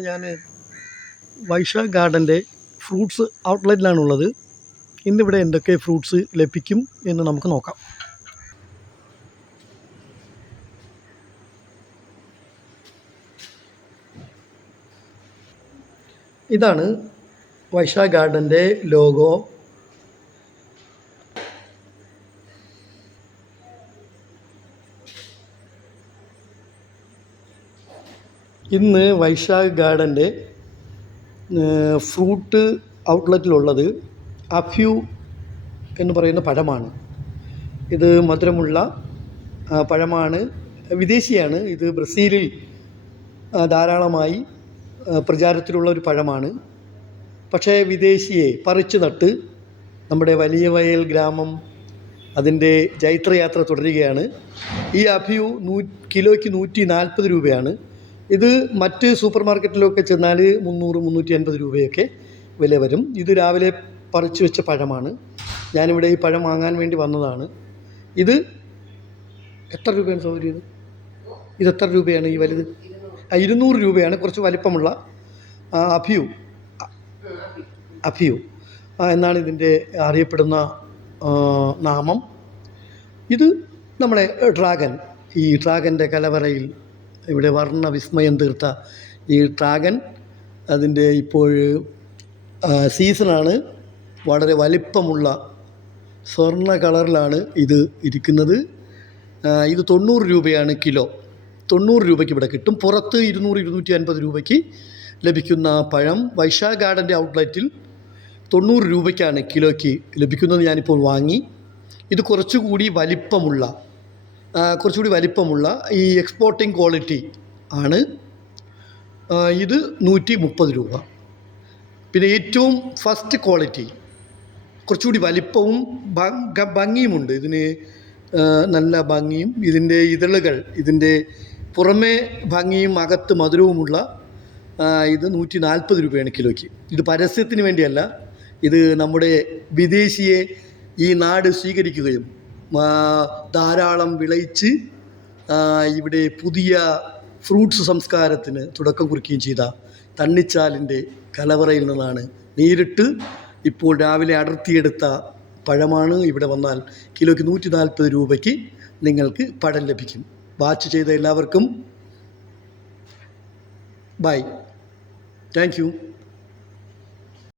ഞാൻ വൈശാഖ് ഗാർഡൻ്റെ ഫ്രൂട്ട്സ് ഔട്ട്ലെറ്റിലാണുള്ളത്. ഇന്നിവിടെ എന്തൊക്കെ ഫ്രൂട്ട്സ് ലഭിക്കും എന്ന് നമുക്ക് നോക്കാം. ഇതാണ് വൈശാഖ് ഗാർഡൻ്റെ ലോഗോ. ഇന്ന് വൈശാഖ് ഗാർഡൻ്റെ ഫ്രൂട്ട് ഔട്ട്ലെറ്റിലുള്ളത് അഫ്യൂ എന്ന് പറയുന്ന പഴമാണ്. ഇത് മധുരമുള്ള പഴമാണ്, വിദേശിയാണ്. ഇത് ബ്രസീലിൽ ധാരാളമായി പ്രചാരത്തിലുള്ള ഒരു പഴമാണ്. പക്ഷേ വിദേശിയെ പറിച്ചു നട്ട് നമ്മുടെ വലിയ വയൽ ഗ്രാമം അതിൻ്റെ ജൈത്രയാത്ര തുടരുകയാണ്. ഈ അഫ്യൂ കിലോയ്ക്ക് 140 രൂപയാണ്. ഇത് മറ്റ് സൂപ്പർ മാർക്കറ്റിലൊക്കെ ചെന്നാൽ 300-350 രൂപയൊക്കെ വില വരും. ഇത് രാവിലെ പറിച്ചു വെച്ച പഴമാണ്. ഞാനിവിടെ ഈ പഴം വാങ്ങാൻ വേണ്ടി വന്നതാണ്. ഇത് എത്ര രൂപയാണ് സൗകര്യം? ഇത് എത്ര രൂപയാണ് ഈ വലുത്? 200 രൂപയാണ്. കുറച്ച് വലിപ്പമുള്ള അഫ്യൂ എന്നാണ് ഇതിൻ്റെ അറിയപ്പെടുന്ന നാമം. ഇത് നമ്മളെ ഡ്രാഗൻ, ഈ ഡ്രാഗൻ്റെ കലവറയിൽ ഇവിടെ വർണ്ണ വിസ്മയം തീർത്ത ഈ ഡ്രാഗൻ, അതിൻ്റെ ഇപ്പോൾ സീസണാണ്. വളരെ വലിപ്പമുള്ള സ്വർണ്ണ കളറിലാണ് ഇത് ഇരിക്കുന്നത്. ഇത് 90 രൂപയാണ് കിലോ. 90 രൂപയ്ക്ക് ഇവിടെ കിട്ടും. പുറത്ത് 200-250 രൂപയ്ക്ക് ലഭിക്കുന്ന പഴം വൈശാഖ് ഗാർഡൻ്റെ ഔട്ട്ലെറ്റിൽ 90 രൂപയ്ക്കാണ് കിലോയ്ക്ക് ലഭിക്കുന്നത്. ഞാനിപ്പോൾ വാങ്ങി. ഇത് കുറച്ചുകൂടി വലിപ്പമുള്ള ഈ എക്സ്പോർട്ടിംഗ് ക്വാളിറ്റി ആണ്. ഇത് 130 രൂപ. പിന്നെ ഏറ്റവും ഫസ്റ്റ് ക്വാളിറ്റി, കുറച്ചുകൂടി വലിപ്പവും ഭംഗിയുമുണ്ട്. ഇതിന് നല്ല ഭംഗിയും, ഇതിൻ്റെ ഇതളുകൾ, ഇതിൻ്റെ പുറമേ ഭംഗിയും അകത്ത് മധുരവുമുള്ള ഇത് 140 രൂപയാണ് കിലോയ്ക്ക്. ഇത് പരസ്യത്തിന് വേണ്ടിയല്ല, ഇത് നമ്മുടെ വിദേശിയെ ഈ നാട് സ്വീകരിക്കുകയും ധാരാളം വിളയിച്ച് ഇവിടെ പുതിയ ഫ്രൂട്ട്സ് സംസ്കാരത്തിന് തുടക്കം കുറിക്കുകയും ചെയ്ത തണ്ണിച്ചാലിൻ്റെ കലവറയിൽ നിന്നാണ് നേരിട്ട് ഇപ്പോൾ രാവിലെ അടർത്തിയെടുത്ത പഴമാണ്. ഇവിടെ വന്നാൽ കിലോയ്ക്ക് 140 രൂപയ്ക്ക് നിങ്ങൾക്ക് പഴം ലഭിക്കും. വാച്ച് ചെയ്ത എല്ലാവർക്കും ബൈ. Thank you.